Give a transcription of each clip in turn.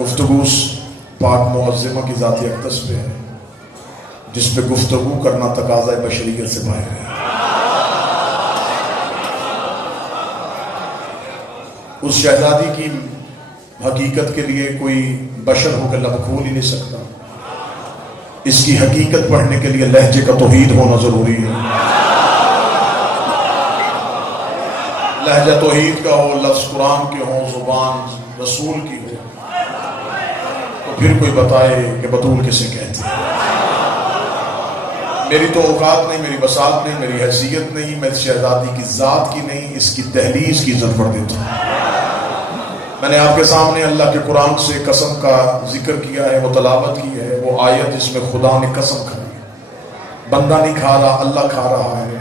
گفتگو پاک معظمہ کی ذات اقدس پہ ہے جس پہ گفتگو کرنا تقاضۂ بشریت سے باہر ہے۔ اس شہزادی کی حقیقت کے لیے کوئی بشر ہو کر لب کھول ہی نہیں سکتا۔ اس کی حقیقت پڑھنے کے لیے لہجے کا توحید ہونا ضروری ہے، لہجہ توحید کا ہو، لفظ قرآن کے ہوں، زبان رسول کی ہو، تو پھر کوئی بتائے کہ بطول کسے کہتے ہیں۔ میری تو اوقات نہیں، میری بساط نہیں، میری حیثیت نہیں، میں شہزادی کی ذات کی نہیں، اس کی دہلیز کی عزت پڑھ دیتا ہوں۔ میں نے آپ کے سامنے اللہ کے قرآن سے قسم کا ذکر کیا ہے، وہ تلاوت کی ہے، وہ آیت جس میں خدا نے قسم کھائی۔ بندہ نہیں کھا رہا، اللہ کھا رہا ہے،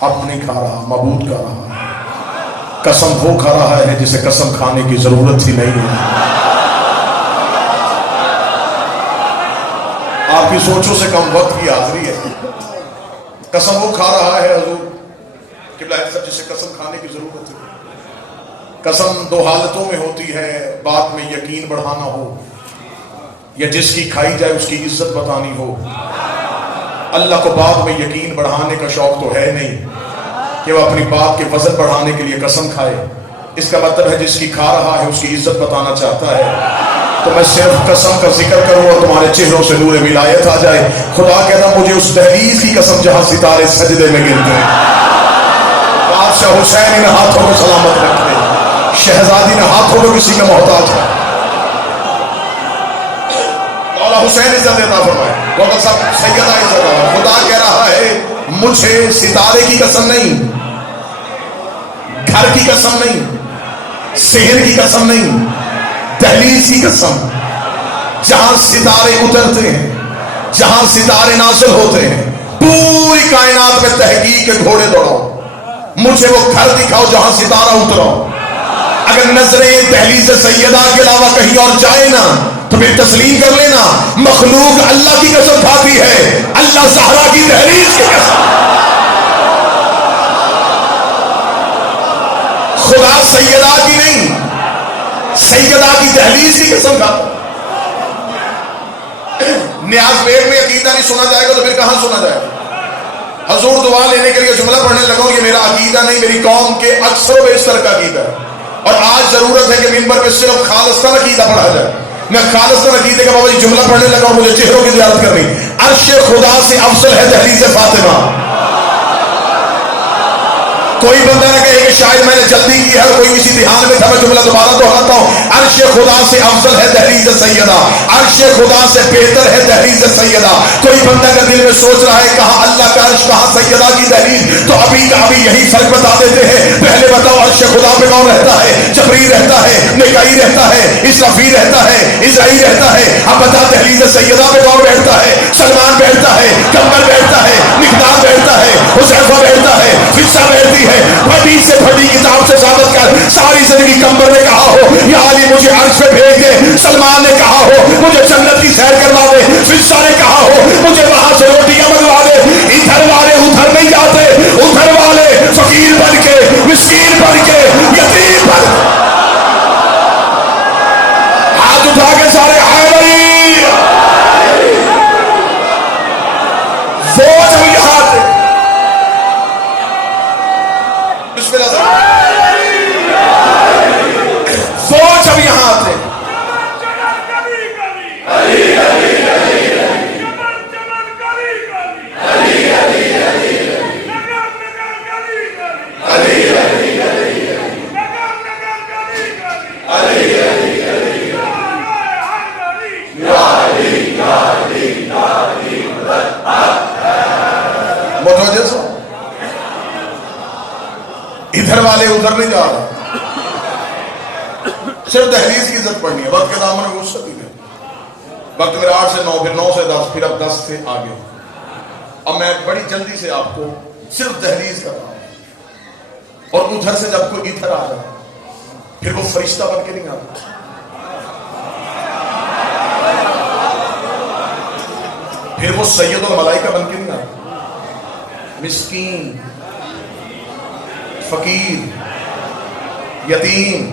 اب نہیں کھا رہا، معبود کھا رہا ہے۔ قسم وہ کھا رہا ہے جسے قسم کھانے کی ضرورت ہی نہیں ہے۔ آپ کی سوچوں سے کم وقت کی حاضری ہے۔ قسم وہ کھا رہا ہے حضور قبلہ صاحب جسے قسم کھانے کی ضرورت ہے۔ قسم دو حالتوں میں ہوتی ہے، بات میں یقین بڑھانا ہو یا جس کی کھائی جائے اس کی عزت بتانی ہو۔ اللہ کو بات میں یقین بڑھانے کا شوق تو ہے نہیں کہ وہ اپنی بات کے وزن بڑھانے کے لیے قسم کھائے۔ اس کا مطلب ہے جس کی کھا رہا ہے اس کی عزت بتانا چاہتا ہے۔ تو میں صرف قسم کا ذکر کروں اور تمہارے چہروں سے نور ولایت آ جائے۔ خدا کہتا مجھے اس دہلیز کی قسم جہاں ستارے سجدے میں گرتے ہیں۔ بادشاہ حسین ان ہاتھوں کو سلامت رکھتے، شہزادی نے ہاتھوں کو کسی کا محتاج ہے۔ مولا حسین عزت عطا فرمائے، مولا صاحب سیدہ عزت عطا فرمائے۔ خدا کہہ رہا ہے مجھے ستارے کی قسم نہیں، گھر کی قسم نہیں، شہر کی قسم نہیں، دہلیز کی قسم، جہاں ستارے اترتے ہیں، جہاں ستارے نازل ہوتے ہیں، پوری کائنات میں تحقیق کے گھوڑے دوڑاؤ، مجھے وہ گھر دکھاؤ جہاں ستارہ اتراؤ۔ اگر نظریں دہلیز سیدہ کے علاوہ کہیں اور جائے نا تو پھر تسلیم کر لینا مخلوق اللہ کی قسم کھاتی ہے، اللہ زہرا کی دہلیز کی قسم۔ خدا سیدہ کی نہیں، سیدہ کی دہلیز کی قسم کھاتا۔ نیاز بیگ میں عقیدہ نہیں سنا جائے گا تو پھر کہاں سنا جائے گا؟ حضور دعا لینے کے لیے جملہ پڑھنے لگا یہ میرا عقیدہ نہیں، میری قوم کے اکثر و بیشتر کا عقیدہ ہے، اور آج ضرورت ہے کہ منبر پہ صرف خالصتاً عقیدہ پڑھا جائے۔ میں خالصتاً عقیدے کا بابا جی جملہ پڑھنے لگا اور مجھے چہروں کی زیارت کرنی۔ عرش خدا سے افضل ہے دہلیز فاطمہ۔ کوئی بندہ نہ کہے کہ شاید میں نے جلدی کی ہے اور کوئی کسی دھیان میں تھا، میں جملہ دوبارہ دہراتا ہوں۔ عرش خدا سے افضل ہے دہلیز سیدہ، عرش خدا سے بہتر ہے دہلیز سیدہ۔ کوئی بندہ اگر دل میں سوچ رہا ہے کہاں اللہ کا عرش کہاں سیدہ کی دہلیز، تو ابھی کا ابھی یہی فرق بتا دیتے ہیں۔ پہلے بتاؤ عرش خدا پہ کون رہتا ہے؟ جبریل رہتا ہے، میکائیل رہتا ہے، اسرافیل رہتا ہے، اسرائیل رہتا ہے۔ اب بتا دہلیز سیدہ پہ کون بیٹھتا ہے؟ سلمان بیٹھتا ہے، کمبر بیٹھتا ہے، مقداد بیٹھتا ہے، حذیفہ بیٹھتا ہے، فضہ بیٹھتی ہے۔ بڑی سے بڑی کتاب سے ثابت کر، ساری زندگی کمبر نے کہا ہو یا علی مجھے عرش پہ بھیج دے، سلمان نے کہا ہو مجھے جنت کی سیر کروا دے، فضہ نے کہا ہو مجھے وہاں سے روٹیاں منگوا دے۔ ادھر والے ادھر نہیں جاتے، ادھر والے فقیر بن کے، مسکین بن کے، یتیم بن کے، ہاتھ اٹھا کے سارے ہائے بھائی وہ جب یہاں تھے۔ بسم اللہ وہ جب یہاں تھے، متوجہ سو ادھر والے ادھر نہیں جا رہے، صرف دہلیز کی عزت پڑھنی ہے۔ وقت کے دامن میں غصہ بھی نہیں، وقت میرا 8 سے 9، پھر 9 سے 10، پھر اب 10 سے آگے۔ اب میں بڑی جلدی سے آپ کو صرف دہلیز کا رہا ہوں، اور ادھر سے جب کوئی ادھر آ جائے پھر وہ فرشتہ بن کے نہیں آتا، پھر وہ سید الملائکہ بن کے نہیں آتا، مسکین، فقیر، یتیم،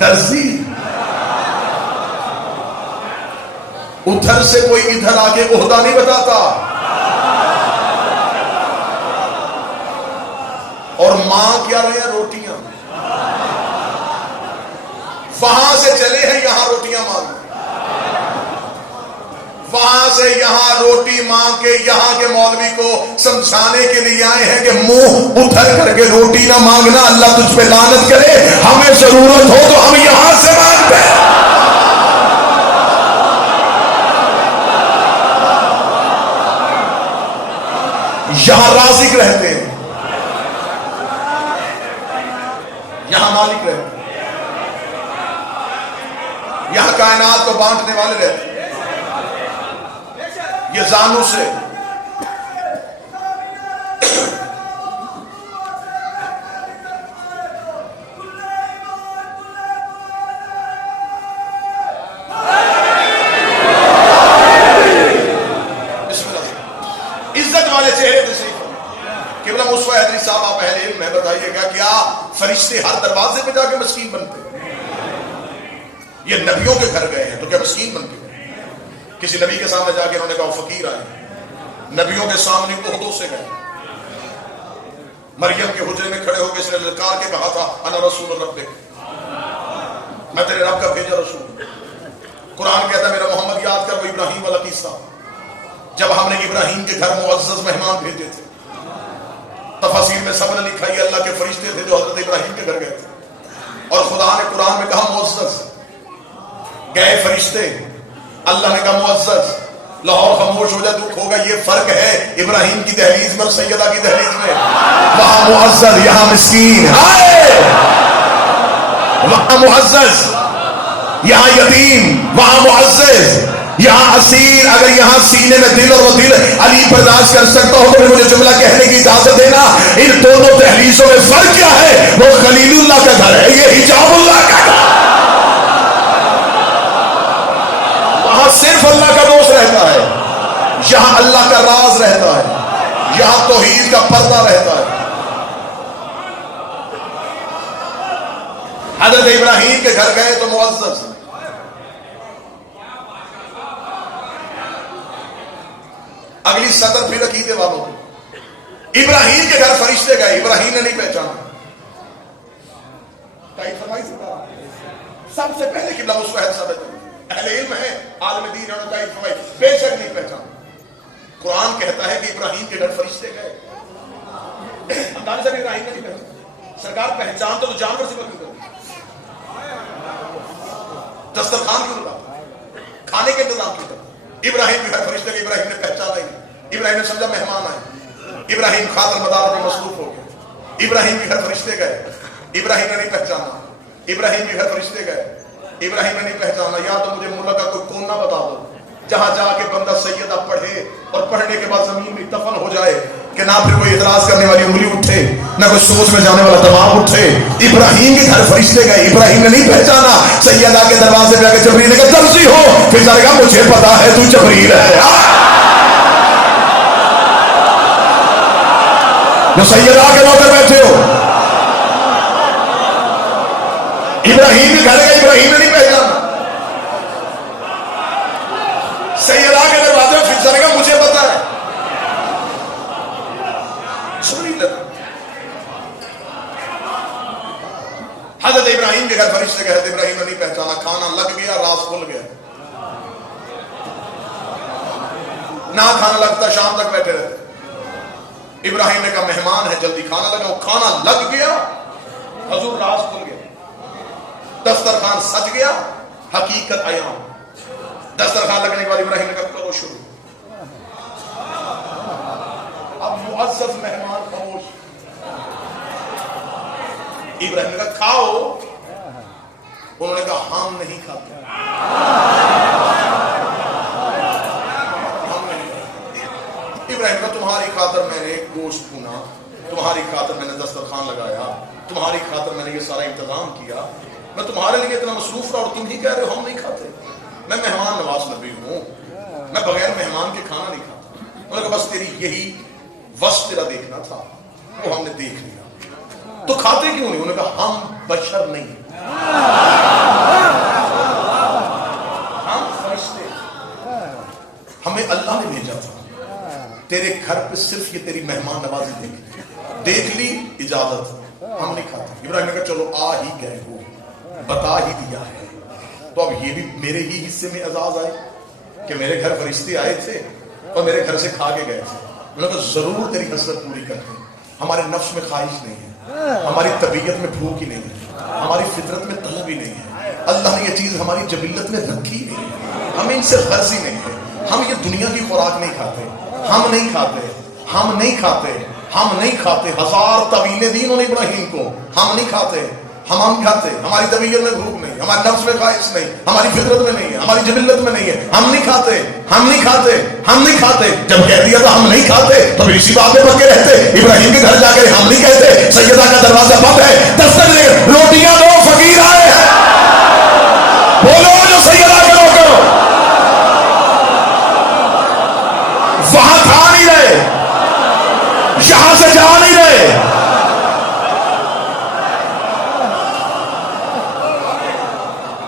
درزی، ادھر سے کوئی ادھر آ کے عہدہ نہیں بتاتا. اور ماں کیا رہے ہیں؟ روٹیاں. وہاں سے چلے ہیں یہاں روٹیاں مانگ، وہاں سے یہاں روٹی مانگ کے یہاں کے مولوی کو سمجھانے کے لیے آئے ہیں کہ منہ ادھر کر کے روٹی نہ مانگنا، اللہ تجھ پہ لعنت کرے. ہمیں ضرورت ہو تو ہم یہاں سے مانگتے ہیں. یہاں رازق رہتے ہیں، یہاں مالک رہتے ہیں، یہاں کائنات کو بانٹنے والے رہتے ہیں. یہ زانو سے عزت والے چہرے سے سیکھو. قبلہ مصطفیٰ حیدری صاحب آپ اہل علم ہے، بتائیے گا کیا فرشتے ہر دروازے پہ جا کے مسکین بنتے ہیں؟ یہ نبیوں کے گھر گئے ہیں تو کیا مسکین بنتے ہیں؟ کسی نبی کے سامنے جا کے انہوں نے کہا فقیر آئے. نبیوں کے سامنے عہدوں سے گئے. مریم کے حجرے میں کھڑے ہو کے اس نے للکار کے کہا تھا انا رسول ربک، میں تیرے رب کا بھیجا رسول. قرآن کہتا ہے میرا محمد یاد کر وہ ابراہیم والا قصہ، جب ہم نے ابراہیم کے گھر معزز مہمان بھیجے تھے. تفاسیر میں سب نے لکھا یہ اللہ کے فرشتے تھے جو حضرت ابراہیم کے گھر گئے تھے. اور خدا نے قرآن میں کہا معزز گئے فرشتے، اللہ نے کہا معزز. لاہور خاموش ہو جائے دکھ ہوگا. یہ فرق ہے ابراہیم کی دہلیز میں اور سیدہ کی دہلیز میں. وہاں معزز یہاں مسکین، وہاں معزز یہاں یتیم، وہاں معزز یہاں اسیر. اگر یہاں سینے میں دل اور وہ دل علی برداشت کر سکتا ہو تو مجھے جملہ کہنے کی اجازت دینا. ان دونوں دہلیزوں میں فرق کیا ہے؟ وہ خلیل اللہ کا گھر ہے، یہ حجاب اللہ کا گھر. وہاں صرف اللہ کا دوست رہتا ہے، یہاں اللہ کا راز رہتا ہے، یہاں توحید کا پردہ رہتا ہے. حضرت ابراہیم کے گھر گئے تو معزز. اگلی سطر پھر عقیدے والوں کی. ابراہیم کے گھر فرشتے گئے، ابراہیم نے نہیں پہچانا. سب سے پہلے قبلہ مصطفیٰ اہل علم ہے، عالم دین ہے، بے شک نہیں پہچانا. قرآن کہتا ہے کہ ابراہیم کے گھر فرشتے گئے. انداز سے ابراہیم نے نہیں پہچانا. سرکار پہچان تو جانور سے کیوں کرتے؟ دسترخوان کیوں لگاتا؟ کھانے کے انتظام کیوں کرتا؟ ابراہیم کے گھر فرشتے گئے، ابراہیم نے پہچانا ہی نہیں. ابراہیم نے سمجھا مہمان آئے. ابراہیم خاطر مدار میں مصروف ہو گئے. ابراہیم کے گھر فرشتے گئے، ابراہیم نے نہیں پہچانا. ابراہیم کے گھر فرشتے گئے، ابراہیم نے نہیں پہچانا. یا تو مجھے مولا کا کوئی کونا بتا دو جہاں جا کے بندہ سیدہ پڑھے اور پڑھنے کے بعد زمین میں دفن ہو جائے کہ نہ پھر کوئی اعتراض کرنے والی انگلی اٹھے، نہ کوئی سوچ میں جانے والا دماغ اٹھے. ابراہیم کے گھر فرشتے گئے، ابراہیم نے نہیں پہچانا. سیدہ کے دروازے پہ آ کے جبریل نے کہا درزی ہو، پھر جانے گا مجھے پتا ہے تو جبریل ہے. جو سیدہ کے نوکر بیٹھے ہو. ابراہیم کے گھر گئے، ابراہیم نے نہیں پہچانا. سیدہ کے دروازے پہ پھر جانے گا مجھے پتا ہے. حضرت ابراہیم کے گھر فرشتے گئے، حضرت ابراہیم نے نہیں پہچانا. کھانا لگ گیا، راز کھل گیا. نہ کھانا لگتا شام تک بیٹھے رہتے. ابراہیم نے کہا مہمان ہے جلدی کھانا لگاؤ. کھانا لگ گیا، حضور راز کھل گیا. دسترخوان سج گیا، حقیقت عیاں. دسترخوان لگنے کے بعد ابراہیم نے کہا کرو شروع. اب معزز مہمان خاموش. ابراہیم نے کہا کھاؤ. انہوں نے کہا ہم نہیں کھاتے. ابراہیم نے کہا تمہاری خاطر میں نے گوشت بھونا، تمہاری خاطر میں نے دسترخوان لگایا، تمہاری خاطر میں نے یہ سارا انتظام کیا. میں تمہارے لیے اتنا مصروف رہا اور تم ہی کہہ رہے ہو ہم نہیں کھاتے. میں مہمان نواز نبی ہوں، میں بغیر مہمان کے کھانا نہیں کھاتا. انہوں نے کہا بس تیری یہی وصف تیرا دیکھنا تھا، وہ ہم نے دیکھ لیا. تو کھاتے کیوں نہیں؟ انہوں نے کہا ہم بشر نہیں، ہم فرشتے. اللہ نے بھیجا تھا تیرے گھر پہ صرف یہ تیری مہمان نوازی دیکھ لی اجازت ہم نہیں کھاتے. ابراہیم نے کہا چلو آ ہی گئے ہو بتا ہی دیا ہے تو اب یہ بھی میرے ہی حصے میں اعزاز آئے کہ میرے گھر فرشتے آئے تھے اور میرے گھر سے کھا کے گئے تھے. انہوں نے کہا ضرور تیری حسرت پوری کرتے ہیں. ہمارے نفس میں خواہش نہیں ہے, ہماری طبیعت میں بھوک ہی نہیں ہے, ہماری فطرت میں طلب ہی نہیں ہے. اللہ نے یہ چیز ہماری جبلت میں رکھی نہیں ہے, ہمیں ان سے غرض ہی نہیں ہے. ہم یہ دنیا کی خوراک نہیں کھاتے, ہم نہیں کھاتے, ہم نہیں کھاتے, ہم نہیں کھاتے. ہزار طویلیں دی انہوں نے ابراہیم کو, ہم نہیں کھاتے, ہم کھاتے. ہماری طبیعت میں بھوک نہیں, ہمارے نفس میں خواہش نہیں, ہماری فطرت میں نہیں ہے, ہماری جبلت میں نہیں ہے. ہم نہیں کھاتے, ہم نہیں کھاتے, ہم نہیں کھاتے. جب کہہ دیا تو ہم نہیں کھاتے تو پھر اسی بات پہ پکے رہتے. ابراہیم کے گھر جا کے ہم نہیں کہتے سیدہ کا دروازہ بند ہے, دستک دے, روٹیاں دو, فقیر آئے ہیں. بولو جو سیدہ کے لوگ کرو. وہاں کھا نہیں رہے, یہاں سے جا نہیں رہے.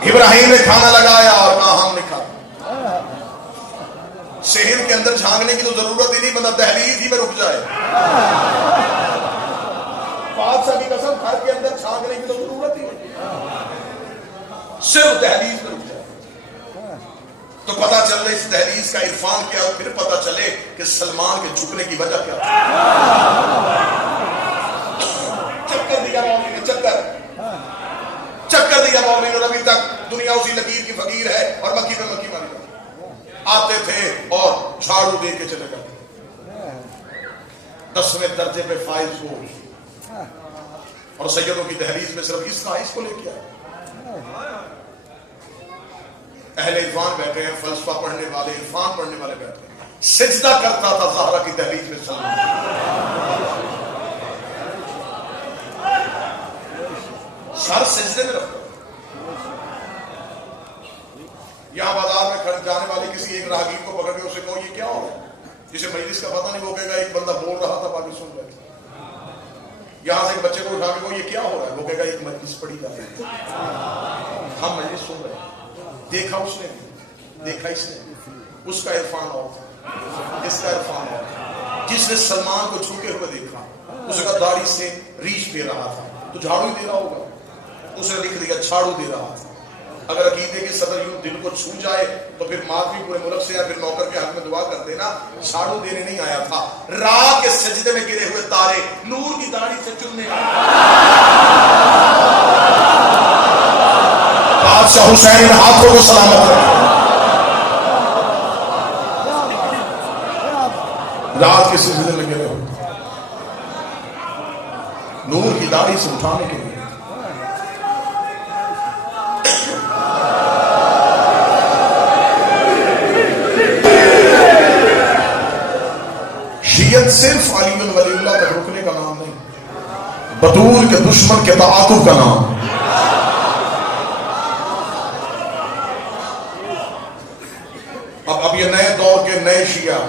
ابراہیم نے کھانا لگایا اور کہا ہم نہیں کھاتے. صحن کے اندر جھانکنے کی تو ضرورت ہی نہیں, بندہ دہلیز ہی میں رک جائے. بادشاہ کی قسم گھر کے اندر جھانکنے کی تو ضرورت ہی نہیں, صرف دہلیز میں رک جائے تو پتا چل رہا اس دہلیز کا عرفان کیا, اور پھر پتا چلے کہ سلمان کے جھکنے کی وجہ کیا. چکر دیا مولوی نے, چکر دیا مولوی نے. ابھی تک دنیا اسی لکیر کی فقیر ہے اور مکی پہ مکی ماری جاتی. آتے تھے اور جھاڑو دے کے چلے جاتے, 10ویں درجے پہ فائز ہو, اور سیدوں کی دہلیز میں صرف اس خواہش کو لے کے آئے. اہل عرفان بیٹھے ہیں, فلسفہ پڑھنے والے, عرفان پڑھنے والے بیٹھے ہیں. سجدہ کرتا تھا زہرا کی دہلیز میں سلمان, سر سجدے میں رکھتا. یہاں بازار میں کھڑ جانے والے کسی ایک راہگیر کو پکڑ کے اسے کہو یہ کیا ہو رہا ہے, جسے مجلس کا پتہ نہیں, وہ کہے گا ایک بندہ بول رہا تھا باقی سن رہے تھے. یہاں سے ایک بچے کو اٹھا کے کہو یہ کیا ہو رہا ہے, وہ کہے گا ایک مجلس پڑھی جا رہی ہے, ہم مجلس سن رہے ہیں. دیکھا اس نے, دیکھا اس نے, اس کا عرفان اور تھا, اس کا عرفان اور تھا. جس نے سلمان کو جھکے ہوئے دیکھا, اس کا داڑھی سے ریش پہ رہا تھا تو جھاڑو ہی دے رہا ہوگا, اس نے لکھ دیا جھاڑو دے رہا تھا. اگر عقیدے کے صدر یوں دل کو چھو جائے تو پھر ماتمی پورے ملک سے یا پھر نوکر کے حق میں دعا کر دینا, جھاڑو دینے نہیں آیا تھا, رات کے سجدے میں گرے ہوئے تارے نور کی داڑھی سے چننے آیا. بادشاہ حسین ان ہاتھوں کو سلامت رکھے, رات کے سجدے میں گرے ہوئے نور کی داڑھی سے اٹھانے کے لیے. شیعت صرف علی ولی اللہ تک رکنے کا نام نہیں, بطول کے دشمن کے تعاقب کا نام. اب یہ نئے دور کے نئے شیعہ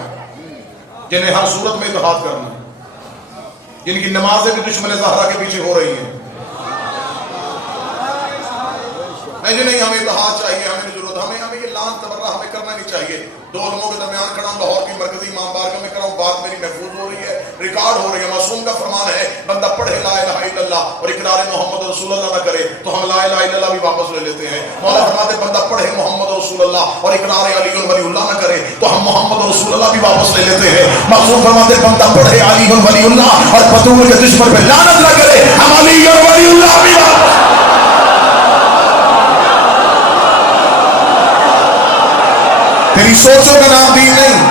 جنہیں ہر صورت میں اتحاد کرنا, جن کی نمازیں بھی دشمن زہرا کے پیچھے ہو رہی ہیں. نہیں جی نہیں, ہمیں اتحاد چاہیے, ہمیں ضرورت, ہمیں یہ لان تبرہ ہمیں کرنا نہیں چاہیے. دو علموں کے درمیان کھڑا ہوں, لاہور کی مرکزی امام بارگاہ میں کھڑا ہوں, بات میری محفوظ ہو رہی ہے, ریکارڈ ہو رہی ہے. معصوم کا فرمان ہے بندہ پڑھے لا الہ الا اللہ اور اقرار محمد رسول اللہ نہ کرے تو ہم لا الہ الا اللہ بھی واپس لے لیتے ہیں. مولا فرماتے بندہ پڑھے محمد رسول اللہ اور اقرار علی ولی اللہ نہ کرے تو ہم محمد رسول اللہ بھی واپس لے لیتے ہیں. معصوم فرماتے بندہ پڑھے علی ولی اللہ اور بطول کے دشمن پہ لعنت نہ کرے, ہم علی ولی اللہ بھی واپس. تیری سوچوں کا نام دین نہیں.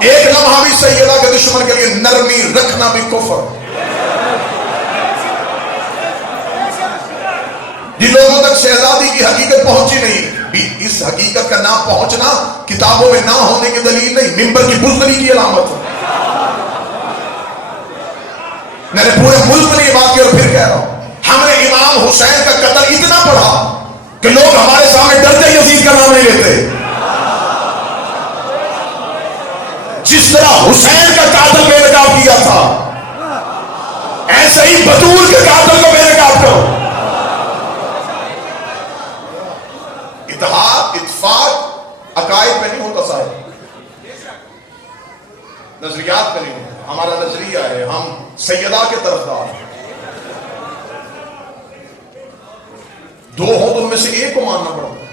ایک لمحہ بھی سیدہ کے دشمن کے لیے نرمی رکھنا بھی کفر. جن لوگوں تک شہزادی کی حقیقت پہنچی نہیں, بھی اس حقیقت کا نہ پہنچنا کتابوں میں نہ ہونے کی دلیل نہیں, منبر کی بزدلی کی علامت ہے. میں نے پورے ملک میں یہ بات کی اور پھر کہہ رہا ہوں, ہم نے امام حسین کا قتل اتنا پڑھا کہ لوگ ہمارے سامنے ڈرتے یزید کا نام نہیں لیتے. جس طرح حسین کا قاتل بے نقاب کیا تھا, ایسے ہی بطول کے قاتل کو بے نقاب کرو. نظریہ ہے ہم سیدہ کے طرفدار ہیں. دو ہو تو ان میں سے ایک کو ماننا پڑتا ہے.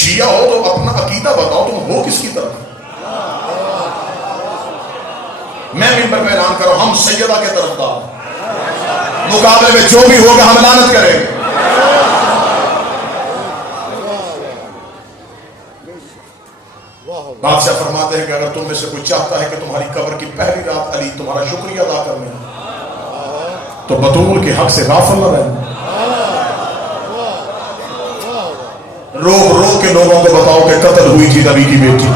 شیعہ ہو تو اپنا عقیدہ بتاؤ تم ہو کس کی طرف. میں منبر پہ اعلان کروں ہم سیدہ کے طرفدار ہیں. مقابلے میں جو بھی ہوگا ہم لعنت کریں گے. بادشاہ فرماتے ہیں کہ اگر تم میں سے کوئی چاہتا ہے کہ تمہاری قبر کی پہلی رات علی تمہارا شکریہ ادا کرنے تو بطول کے حق سے غافل نہ رہنا. رو رو کے لوگوں کو بتاؤ کہ قتل ہوئی تھی نبی کی بیٹی.